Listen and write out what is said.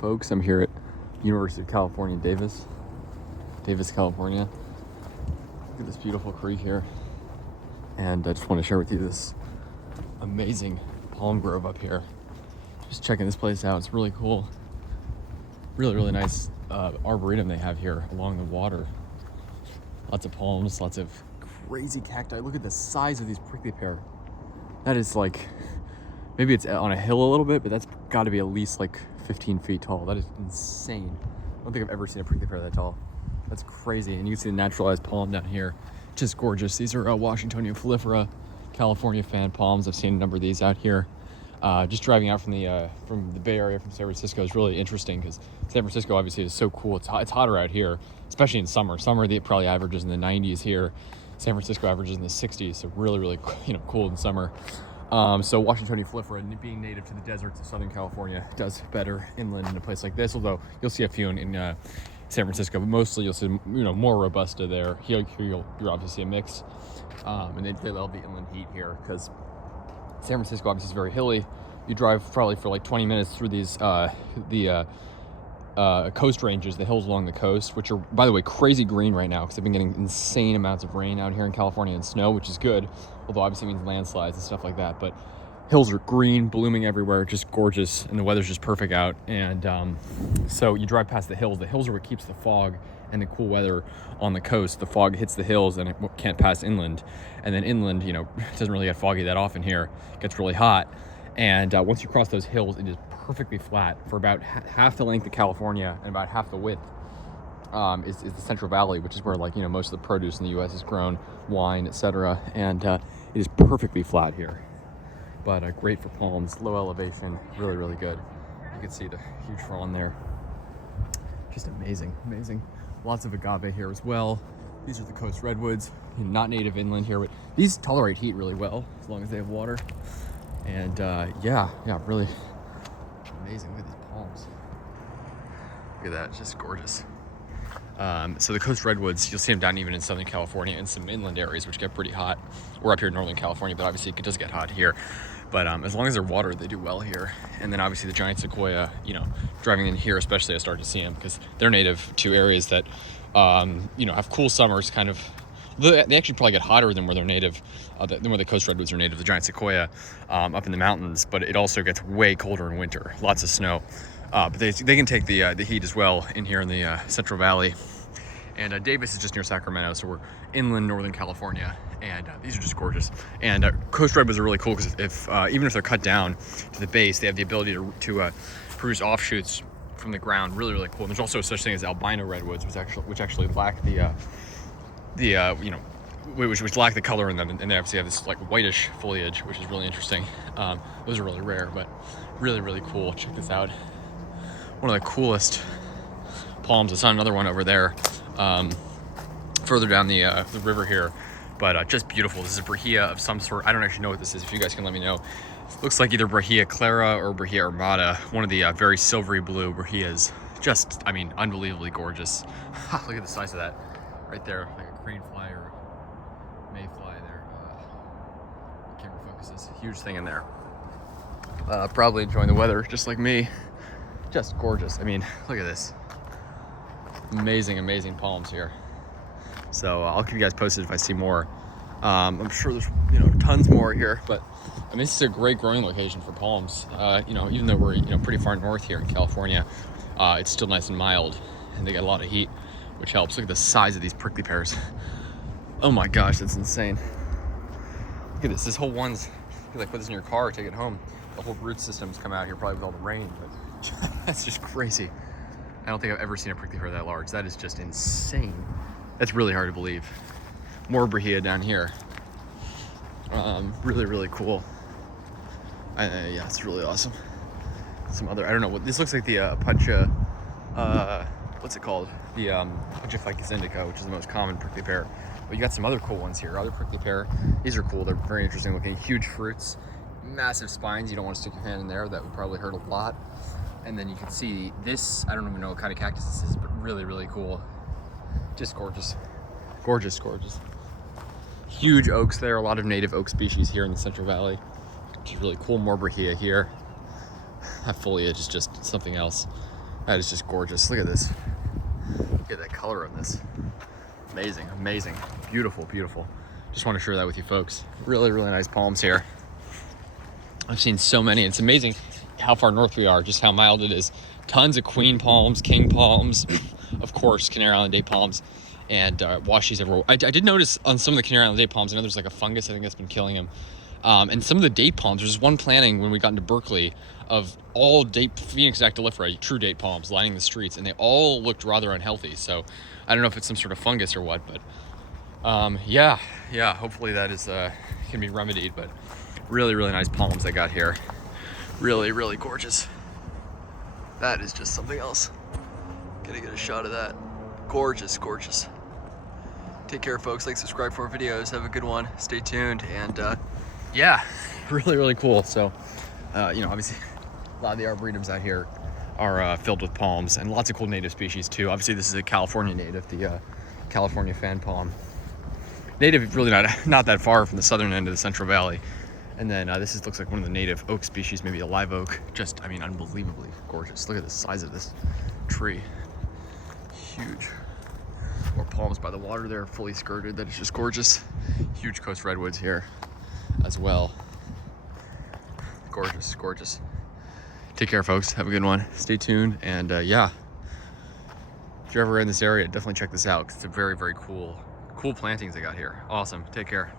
folks? I'm here at University of California, Davis, California. Look at this beautiful creek here. And I just want to share with you this amazing palm grove up here. Just checking this place out. It's really cool. Really nice arboretum they have here along the water. Lots of palms, lots of crazy cacti. Look at the size of these prickly pear. That is like, maybe it's on a hill a little bit, but that's got to be at least like 15 feet tall. That is insane. I don't think I've ever seen a prickly pear that tall. That's crazy. And you can see the naturalized palm down here. Just gorgeous. These are Washingtonia florifera, California fan palms. I've seen a number of these out here. Just driving out from the Bay Area, from San Francisco, is really interesting because San Francisco obviously is so cool. It's hotter out here, especially in summer. Summer, it probably averages in the 90s here. San Francisco averages in the 60s, so really cool in summer. So Washingtonia florifera, being native to the deserts of Southern California, does better inland in a place like this. Although you'll see a few in San Francisco, but mostly you'll see more robusta there. Here you'll obviously see a mix, and they love the inland heat here because San Francisco obviously is very hilly. You drive probably for like 20 minutes through these coast ranges, the hills along the coast, which are, by the way, crazy green right now because they've been getting insane amounts of rain out here in California and snow, which is good, although obviously it means landslides and stuff like that. But hills are green, blooming everywhere, just gorgeous, and the weather's just perfect out. And so you drive past the hills. The hills are what keeps the fog and the cool weather on the coast. The fog hits the hills and it can't pass inland. And then inland, it doesn't really get foggy that often here. It gets really hot. And once you cross those hills, it is perfectly flat for about half the length of California and about half the width is the Central Valley, which is where most of the produce in the U.S. is grown, wine, etc. And it is perfectly flat here. But great for palms, low elevation, really good. You can see the huge frond there. Just amazing. Lots of agave here as well. These are the coast redwoods, not native inland here, but these tolerate heat really well as long as they have water. And yeah, really amazing. Look at these palms. Look at that, it's just gorgeous. So the coast redwoods, you'll see them down even in Southern California and some inland areas which get pretty hot. We're up here in Northern California, but obviously it does get hot here. But as long as they're watered, they do well here. And then obviously the giant sequoia, driving in here especially, I started to see them because they're native to areas that, have cool summers kind of. They actually probably get hotter than where they're native, than where the coast redwoods are native, the giant sequoia, up in the mountains. But it also gets way colder in winter, lots of snow. But they can take the heat as well in here in the Central Valley. And Davis is just near Sacramento, so we're inland Northern California. And these are just gorgeous. And coast redwoods are really cool because even if they're cut down to the base, they have the ability to produce offshoots from the ground. Really cool. And there's also such thing as albino redwoods, which actually lack which lack the color in them, and they obviously have this like whitish foliage, which is really interesting. Those are really rare, but really cool. Check this out. One of the coolest palms. I saw another one over there, further down the river here, but just beautiful. This is a brahia of some sort. I don't actually know what this is. If you guys can let me know. Looks like either brahia clara or brahia armata, one of the very silvery blue brahias. Just, unbelievably gorgeous. Look at the size of that right there, like a crane fly or mayfly there. Camera focuses. Huge thing in there. Probably enjoying the weather, just like me. Just gorgeous. Look at this. Amazing palms here. So I'll keep you guys posted if I see more. I'm sure there's tons more here, but this is a great growing location for palms. Even though we're pretty far north here in California, it's still nice and mild, and they get a lot of heat, which helps. Look at the size of these prickly pears. Oh my gosh, that's insane. Look at this. This whole one's, you could put this in your car, take it home. The whole root system's come out here probably with all the rain, but that's just crazy. I don't think I've ever seen a prickly pear that large. That is just insane. That's really hard to believe. More brahia down here. Really cool. Yeah, it's really awesome. Some other, I don't know what this looks like. The Apache, what's it called? The Apache indica, which is the most common prickly pear. But you got some other cool ones here. Other prickly pear. These are cool. They're very interesting looking. Huge fruits, massive spines. You don't want to stick your hand in there. That would probably hurt a lot. And then you can see this. I don't even know what kind of cactus this is, but really cool. Just gorgeous. Gorgeous. Huge oaks there. A lot of native oak species here in the Central Valley, which is really cool. More brahia here. That foliage is just something else. That is just gorgeous. Look at this. Look at that color on this. Amazing, amazing. Beautiful, beautiful. Just want to share that with you folks. Really, really nice palms here. I've seen so many. It's amazing how far north we are, just how mild it is. Tons of queen palms, king palms, of course, Canary Island date palms, and washies everywhere. I did notice on some of the Canary Island date palms, I know there's like a fungus, I think that's been killing them. And some of the date palms, there's one planting when we got into Berkeley of all date Phoenix dactylifera, true date palms lining the streets, and they all looked rather unhealthy. So I don't know if it's some sort of fungus or what, but yeah, hopefully that is can be remedied. But really, really nice palms I got here. Really, really gorgeous. That is just something else. Gonna get a shot of that. Gorgeous, gorgeous. Take care, folks. Like, subscribe for more videos. Have a good one. Stay tuned. And yeah, really, really cool. So, you know, obviously a lot of the arboretums out here are filled with palms and lots of cool native species too. Obviously this is a California native, the California fan palm. Native really not that far from the southern end of the Central Valley. And then this looks like one of the native oak species, maybe a live oak. Just, I mean, unbelievably gorgeous. Look at the size of this tree. Huge. More palms by the water there, fully skirted. That is just gorgeous. Huge coast redwoods here as well. Gorgeous, gorgeous. Take care, folks. Have a good one. Stay tuned. And yeah, if you're ever in this area, definitely check this out, because it's a very, very cool plantings I got here. Awesome. Take care.